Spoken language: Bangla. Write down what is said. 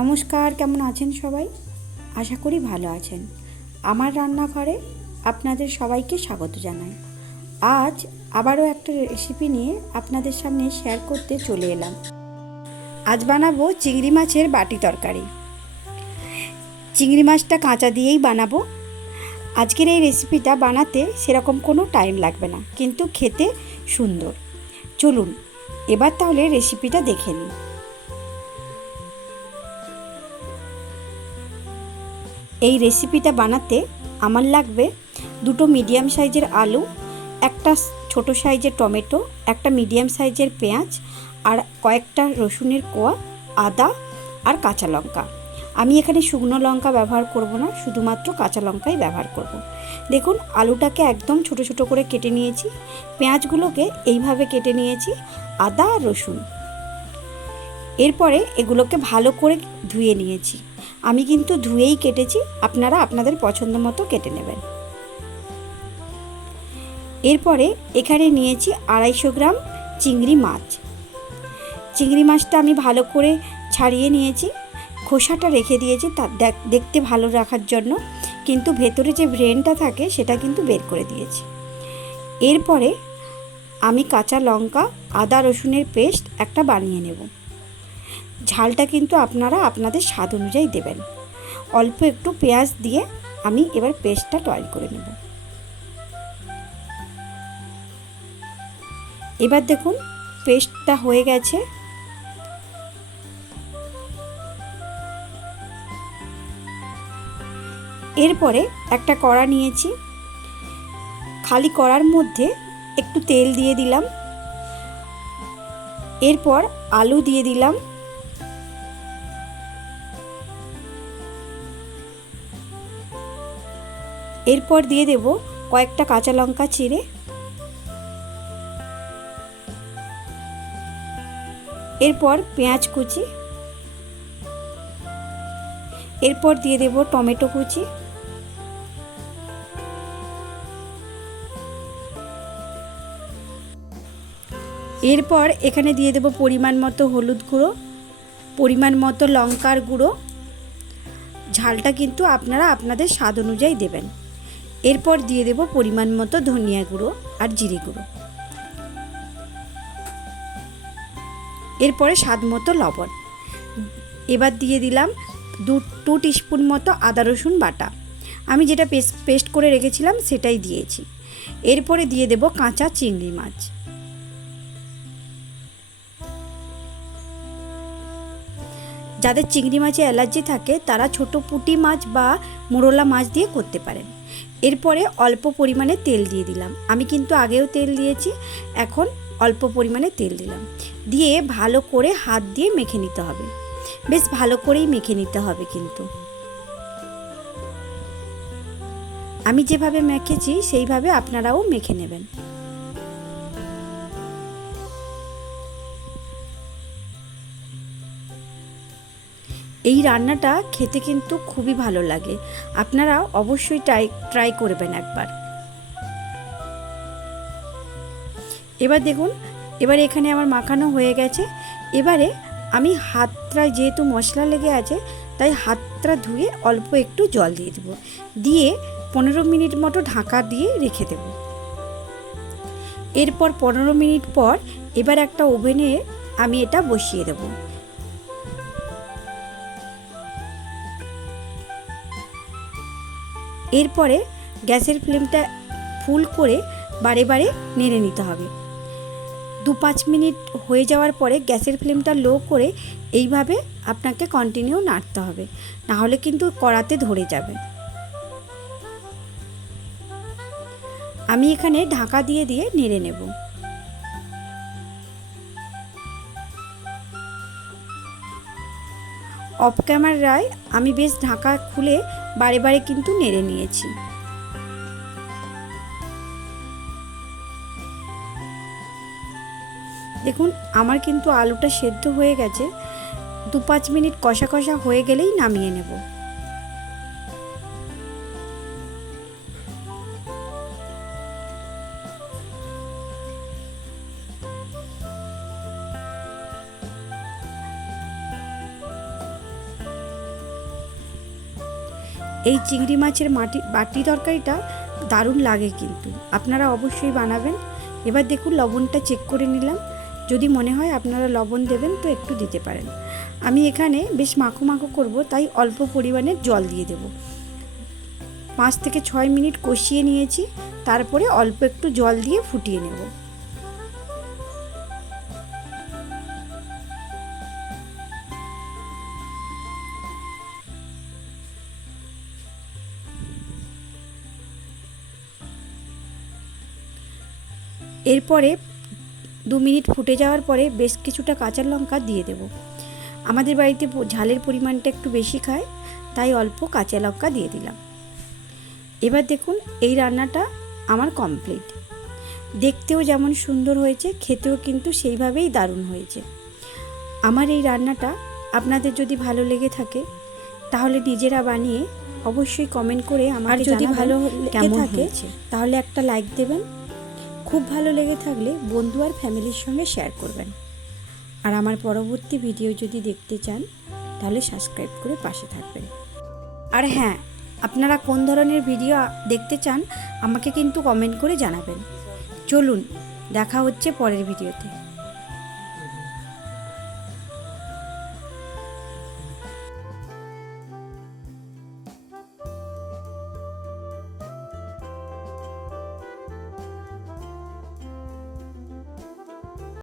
নমস্কার, কেমন আছেন সবাই? আশা করি ভালো আছেন। আমার রান্নাঘরে আপনাদের সবাইকে স্বাগত জানাই। আজ আবারও একটা রেসিপি নিয়ে আপনাদের সামনে শেয়ার করতে চলে এলাম। আজ বানাবো চিংড়ি মাছের বাটি তরকারি। চিংড়ি মাছটা কাঁচা দিয়েই বানাবো। আজকের এই রেসিপিটা বানাতে সেরকম কোনো টাইম লাগবে না, কিন্তু খেতে সুন্দর। চলুন, এবার তাহলে রেসিপিটা দেখে নিই। এই রেসিপিটা বানাতে আমার লাগবে দুটো মিডিয়াম সাইজের আলু, একটা ছোট সাইজের টমেটো, একটা মিডিয়াম সাইজের পেঁয়াজ আর কয়েকটা রসুনের কোয়া, আদা আর কাঁচা লঙ্কা। আমি এখানে শুকনো লঙ্কা ব্যবহার করব না, শুধুমাত্র কাঁচা লঙ্কাই ব্যবহার করব। দেখুন, আলুটাকে একদম ছোট ছোট করে কেটে নিয়েছি, পেঁয়াজগুলোকে এইভাবে কেটে নিয়েছি, আদা আর রসুন। এরপরে এগুলোকে ভালো করে ধুয়ে নিয়েছি। আমি কিন্তু ধুয়েই কেটেছি, আপনারা আপনাদের পছন্দ মতো কেটে নেবেন। এরপরে এখানে নিয়েছি আড়াইশো গ্রাম চিংড়ি মাছ। চিংড়ি মাছটা আমি ভালো করে ছাড়িয়ে নিয়েছি, খোসাটা রেখে দিয়েছি তা দেখতে ভালো রাখার জন্য, কিন্তু ভেতরে যে ব্রেনটা থাকে সেটা কিন্তু বের করে দিয়েছি। এরপরে আমি কাঁচা লঙ্কা, আদা রসুনের পেস্ট একটা বানিয়ে নেব। ঝালটা কিন্তু আপনারা আপনাদের স্বাদ অনুযায়ী দেবেন। অল্প একটু পেঁয়াজ দিয়ে আমি এবার পেস্টটা তৈরি করে নেব। এবার দেখুন, পেস্টটা হয়ে গেছে। এরপরে একটা কড়া নিয়েছি। খালি কড়ার মধ্যে একটু তেল দিয়ে দিলাম। এরপর আলু দিয়ে দিলাম। এরপর দিয়ে দেব কয়েকটা কাঁচা লঙ্কা চিড়ে। এরপর পেঁয়াজ কুচি। এরপর দিয়ে দেব টমেটো কুচি। এরপর এখানে দিয়ে দেব পরিমাণ মতো হলুদ গুঁড়ো, পরিমাণ মতো লঙ্কার গুঁড়ো। ঝালটা কিন্তু আপনারা আপনাদের স্বাদ অনুযায়ী দেবেন। এরপর দিয়ে দেব পরিমাণ মতো ধনিয়া গুঁড়ো আর জিরে গুঁড়ো। এরপরে স্বাদ মতো লবণ। এবার দিয়ে দিলাম দু, টু টিস্পুন মতো আদা রসুন বাটা। আমি যেটা পেস্ট পেস্ট করে রেখেছিলাম সেটাই দিয়েছি। এরপরে দিয়ে দেব কাঁচা চিংড়ি মাছ। যাদের চিংড়ি মাছে অ্যালার্জি থাকে তারা ছোট পুঁটি মাছ বা মোরলা মাছ দিয়ে করতে পারেন। এরপরে অল্প পরিমাণে তেল দিয়ে দিলাম। আমি কিন্তু আগেও তেল দিয়েছি, এখন অল্প পরিমাণে তেল দিলাম। দিয়ে ভালো করে হাত দিয়ে মেখে নিতে হবে। বেশ ভালো করেই মেখে নিতে হবে কিন্তু। আমি যেভাবে মেখেছি, সেইভাবে আপনারাও মেখে নেবেন। এই রান্নাটা খেতে কিন্তু খুবই ভালো লাগে। আপনারা অবশ্যই ট্রাই ট্রাই করবেন একবার। এবার দেখুন, এবার এখানে আমার মাখানো হয়ে গেছে। এবারে আমি হাতটা যেহেতু মশলা লেগে আছে, তাই হাতটা ধুয়ে অল্প একটু জল দিয়ে দেবো। দিয়ে পনেরো মিনিট মতো ঢাকা দিয়ে রেখে দেব। এরপর পনেরো মিনিট পর এবার একটা ওভেনে আমি এটা বসিয়ে দেবো। এরপরে গ্যাসের ফ্লেমটা ফুল করে বারে বারে নেড়ে নিতে হবে। দু পাঁচ মিনিট হয়ে যাওয়ার পরে গ্যাসের ফ্লেমটা লো করে এইভাবে আপনাকে কন্টিনিউ নাড়তে হবে। নাহলে কিন্তু কড়াতে ধরে যাবে। আমি এখানে ঢাকা দিয়ে দিয়ে নেড়ে নেব। অফ ক্যামেরায় আমি বেশ ঢাকা খুলে বারে বারে কিন্তু নেড়ে নিয়েছি। দেখুন, আমার কিন্তু আলুটা সেদ্ধ হয়ে গেছে। দু পাঁচ মিনিট কষা কষা হয়ে গেলেই নামিয়ে নেব। এই চিংড়ি মাছের মাটি, বাটি তরকারিটা দারুণ লাগে কিন্তু। আপনারা অবশ্যই বানাবেন। এবার দেখুন, লবণটা চেক করে নিলাম। যদি মনে হয় আপনারা লবণ দেবেন, তো একটু দিতে পারেন। আমি এখানে বেশ মাখো মাখো করব, তাই অল্প পরিমাণে জল দিয়ে দেব। পাঁচ থেকে ছয় মিনিট কষিয়ে নিয়েছি। তারপরে অল্প একটু জল দিয়ে ফুটিয়ে নেব। এরপরে দু মিনিট ফুটে যাওয়ার পরে বেশ কিছুটা কাঁচা লঙ্কা দিয়ে দেব। আমাদের বাড়িতে ঝালের পরিমাণটা একটু বেশি খায় তাই অল্প কাঁচা লঙ্কা দিয়ে দিলাম। এবার দেখুন এই রান্নাটা আমার কমপ্লিট দেখতেও যেমন সুন্দর হয়েছে খেতেও কিন্তু সেইভাবেই দারুণ হয়েছে। আমার এই রান্নাটা আপনাদের যদি ভালো লেগে থাকে তাহলে নিজেরা বানিয়ে অবশ্যই কমেন্ট করে আমার যদি ভালো কেমন থাকে তাহলে একটা লাইক দেবেন। খুব ভালো লেগে থাকলে বন্ধু আর ফ্যামিলির সঙ্গে শেয়ার করবেন। আর আমার পরবর্তী ভিডিও যদি দেখতে চান, তাহলে সাবস্ক্রাইব করে পাশে থাকবেন। আর হ্যাঁ আপনারা কোন ধরনের ভিডিও দেখতে চান, আমাকে কিন্তু কমেন্ট করে জানাবেন। চলুন, দেখা হচ্ছে পরের ভিডিওতে।